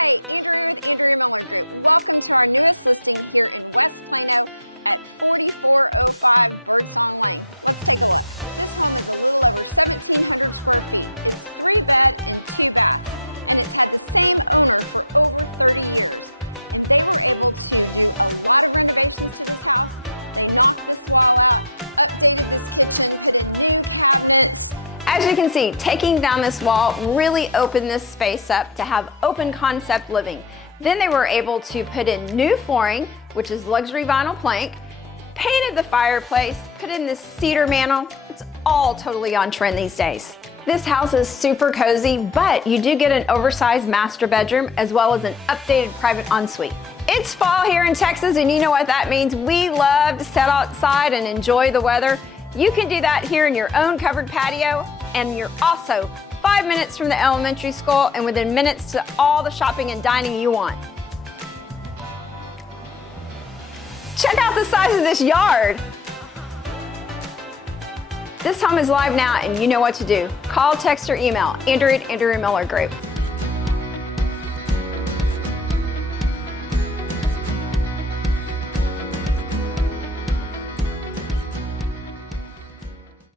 Hi, Andrea with Andrea Miller Group. Welcome to our newest listing here in West Plano at 4405 Birdsong Lane. Let's take a look. This home is a little over 1,700 square feet. It's 3 bed and 2 baths, and it's had the same owner for over 30 years. And they were able to do a lot of renovations to this house. They knocked this wall out, updated this kitchen, put in new cabinets. As you can see, taking down this wall really opened this space up to have open concept living. Then they were able to put in new flooring, which is luxury vinyl plank, painted the fireplace, put in this cedar mantel. It's all totally on trend these days. This house is super cozy, but you do get an oversized master bedroom as well as an updated private ensuite. It's fall here in Texas, and you know what that means. We love to sit outside and enjoy the weather. You can do that here in your own covered patio, and you're also 5 minutes from the elementary school and within minutes to all the shopping and dining you want. Check out the size of this yard. This home is live now, and you know what to do. Call, text, or email Andrea at Andrea Miller Group.